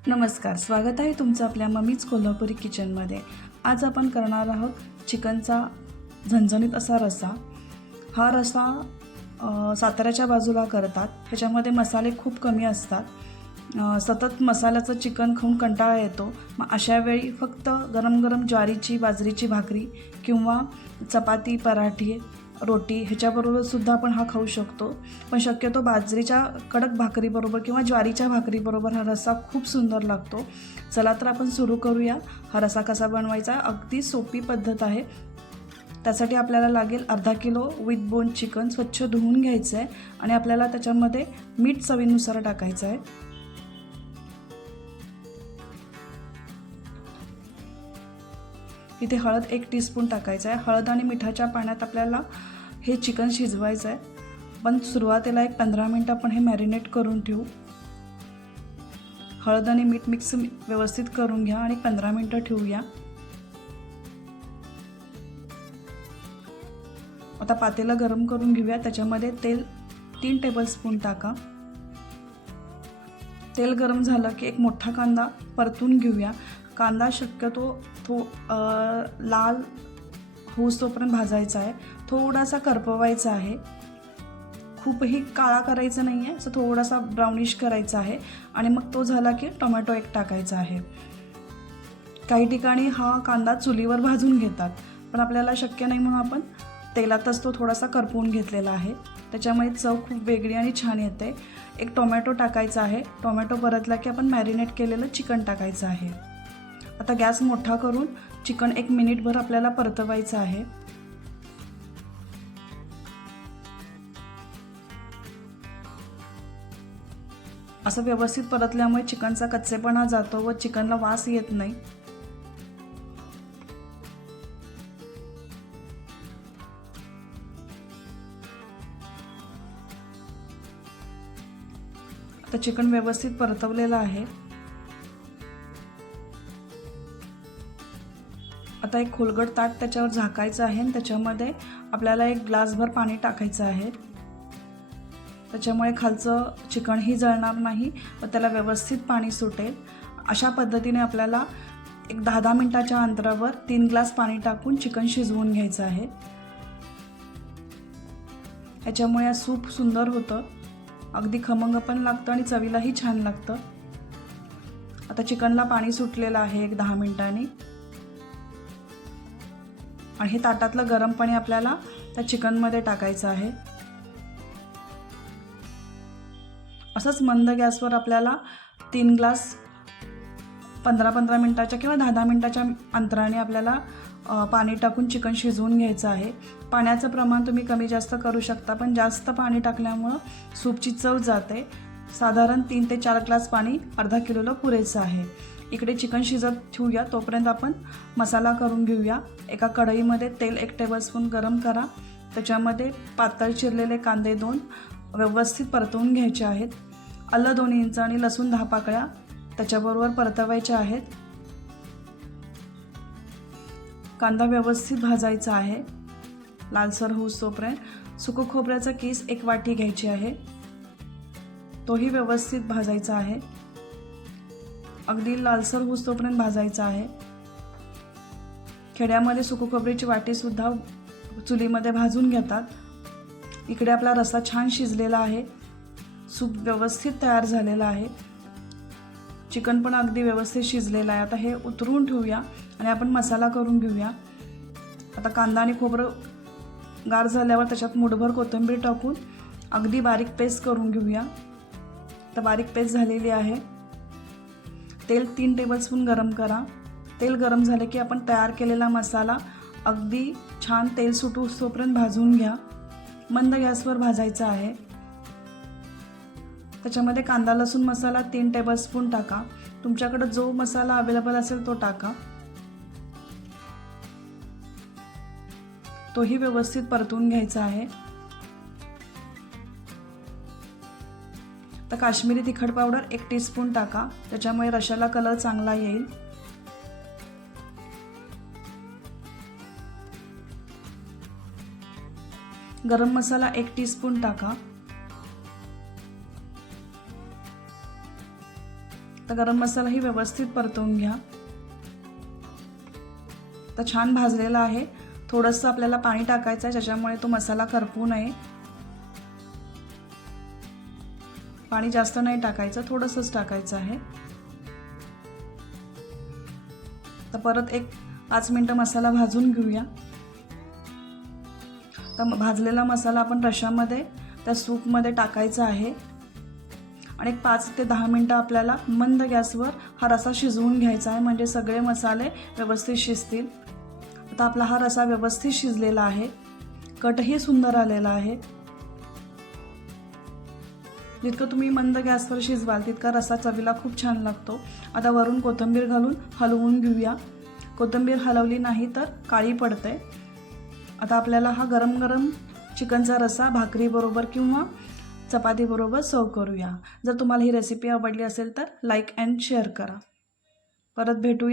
नमस्कार, स्वागत आहे तुमचं आपल्या मम्मीज कोल्हापुरी किचनमध्ये। आज आपण करणार आहोत चिकनचा झणझणीत असा रस्सा। हा रस्सा साताऱ्याच्या बाजूला करतात। ह्याच्यामध्ये मसाले खूप कमी असतात। सतत मसाल्याचं चिकन खाऊन कंटाळा येतो। मग अशा वेळी फक्त गरम गरम ज्वारीची बाजरीची भाकरी किंवा चपाती, पराठे, रोटी ह्याच्याबरोबर सुद्धा आपण हा खाऊ शकतो। पण शक्यतो बाजरीच्या कडक भाकरीबरोबर किंवा ज्वारीच्या भाकरीबरोबर हा रस्सा खूप सुंदर लागतो। चला तर आपण सुरू करूया। हा रस्सा कसा बनवायचा, अगदी सोपी पद्धत आहे। त्यासाठी आपल्याला लागेल अर्धा किलो विथ बोन चिकन स्वच्छ धुवून घ्यायचं आहे आणि आपल्याला त्याच्यामध्ये मीठ चवीनुसार टाकायचं आहे। इथे हळद 1 टीस्पून टाकायचं आहे। हळद आणि मिठाच्या पाण्यात आपल्याला हे चिकन शिजवायचं आहे। पण सुरुवातीला एक 15 मिनिट आपण हे मॅरिनेट करून ठेवू। हळद आणि मीठ मिक्स व्यवस्थित करून घ्या आणि 15 मिनिटं ठेवूया। आता पातेलं गरम करून घेऊया। त्याच्यामध्ये तेल 3 टेबलस्पून टाका। तेल गरम झालं की एक मोठा कांदा परतून घेऊया। कांदा शक्यतो लाल होईस्तोपर्यंत भाजायचा आहे। थोडासा करपवायचा आहे, खूपही काळा करायचा नाही आहे, असं थोडासा ब्राउनिश करायचा आहे। आणि मग तो झाला की टोमॅटो एक टाकायचा आहे। काही ठिकाणी हा कांदा चुलीवर भाजून घेतात, पण आपल्याला शक्य नाही म्हणून आपण तेलातच तो थोडासा करपवून घेतलेला आहे। त्याच्यामुळे चव खूप वेगळी आणि छान येते। एक टोमॅटो टाकायचा आहे। टोमॅटो परतला की आपण मॅरिनेट केलेलं चिकन टाकायचं आहे। आता गॅस मोठा करून चिकन 1 मिनिटभर आपल्याला परतवायचं आहे। असं व्यवस्थित परतल्यामुळे चिकनचा कच्चेपणा जातो व चिकनला वास येत नाही। आता चिकन व्यवस्थित परतवलेलं आहे। आता एक खोलगट ताट त्याच्यावर झाकायचं आहे आणि त्याच्यामध्ये आपल्याला 1 ग्लासभर पाणी टाकायचं आहे। त्याच्यामुळे खालचं चिकनही जळणार नाही व त्याला व्यवस्थित पाणी सुटेल। अशा पद्धतीने आपल्याला एक 10-10 मिनिटाच्या अंतरावर 3 ग्लास पाणी टाकून चिकन शिजवून घ्यायचं आहे। ह्याच्यामुळे सूप सुंदर होतं, अगदी खमंग पण लागतं आणि चवीलाही छान लागतं। आता चिकनला पाणी सुटलेलं आहे एक 10 मिनिटांनी आणि हे ताटातलं गरम पाणी आपल्याला त्या चिकनमध्ये टाकायचं आहे। असंच मंद गॅसवर आपल्याला 3 ग्लास 15-15 मिनिटाच्या किंवा 10-10 मिनिटाच्या अंतराने आपल्याला पाणी टाकून चिकन शिजवून घ्यायचं आहे। पाण्याचं प्रमाण तुम्ही कमी जास्त करू शकता, पण जास्त पाणी टाकल्यामुळं सूपची चव जाते। साधारण 3 ते 4 ग्लास पाणी अर्धा किलोला पुरेसं आहे। इकडे चिकन शिजत ठेवूया, तोपर्यंत आपण मसाला करून घेऊया। एका कढईमध्ये तेल 1 टेबलस्पून गरम करा। त्याच्यामध्ये पातळ चिरलेले कांदे 2 व्यवस्थित परतवून घ्यायचे आहेत। आलं 2 इंच आणि लसूण 10 पाकळ्या त्याच्याबरोबर परतवायच्या आहेत। कांदा व्यवस्थित भाजायचा आहे लालसर होईस्तोपर्यंत। सुकं खोबऱ्याचा किस 1 वाटी घ्यायची आहे, तोही व्यवस्थित भाजायचा आहे, अगदी लालसर होईस्तोपर्यंत भाजायचा आहे। खेड्यामध्ये सुकं खोबऱ्याची वाटीसुद्धा चुलीमध्ये भाजून घेतात। इकडे आपला रस्सा छान शिजलेला आहे, सूप व्यवस्थित तयार झालेला आहे, चिकन पण अगदी व्यवस्थित शिजलेलं आहे। आता हे उतरून ठेवूया आणि आपण मसाला करून घेऊया। आता कांदा आणि खोबरं गार झाल्यावर त्याच्यात मुठभर कोथिंबीर टाकून अगदी बारीक पेस्ट करून घेऊया। तर बारीक पेस्ट झालेली आहे। तेल 3 टेबलस्पून गरम करा। तेल गरम झाले की आपण तयार केलेला मसाला अगदी छान तेल सुटूस्तोपर्यंत भाजून घ्या। मंद गॅसवर भाजायचा आहे। त्याच्यामध्ये कांदा लसूण मसाला 3 टेबलस्पून टाका। तुमच्याकडे जो मसाला अवेलेबल असेल तो टाका। तोही व्यवस्थित परतून घ्यायचा आहे। तर काश्मीरी तिखट पावडर 1 टीस्पून टाका, त्याच्यामुळे रशाला कलर चांगला येईल। गरम मसाला 1 टीस्पून टाका। तर गरम मसालाही व्यवस्थित परतवून घ्या. तर छान भाजलेला आहे. थोडंसं आपल्याला पाणी टाकायचं आहे ज्याच्यामुळे तो मसाला करपू नये. पाणी जास्त नाही टाकायचं, थोडंसंच टाकायचं आहे. तर परत एक 5 मिनटं मसाला भाजून घेऊया. तर भाजलेला मसाला आपण रश्श्यामध्ये त्या सूपमध्ये टाकायचा आहे आणि 5 ते 10 मिनटं आपल्याला मंद गॅसवर हा रस्सा शिजवून घ्यायचा आहे, म्हणजे सगळे मसाले व्यवस्थित शिजतील. आता आपला हा रस्सा व्यवस्थित शिजलेला आहे. कटही सुंदर आलेला आहे. जितकं तुम्ही मंद गॅसवर शिजवाल तितका रस्सा चवीला खूप छान लागतो. आता वरून कोथिंबीर घालून हलवून घेऊया. कोथिंबीर हलवली नाही तर काळी पडते. आता आपल्याला हा गरम गरम चिकनचा रस्सा भाकरीबरोबर किंवा चपातीबरोबर सर्व करूया. जर तुम्हाला ही रेसिपी आवडली असेल तर लाईक अँड शेअर करा. परत भेटूया.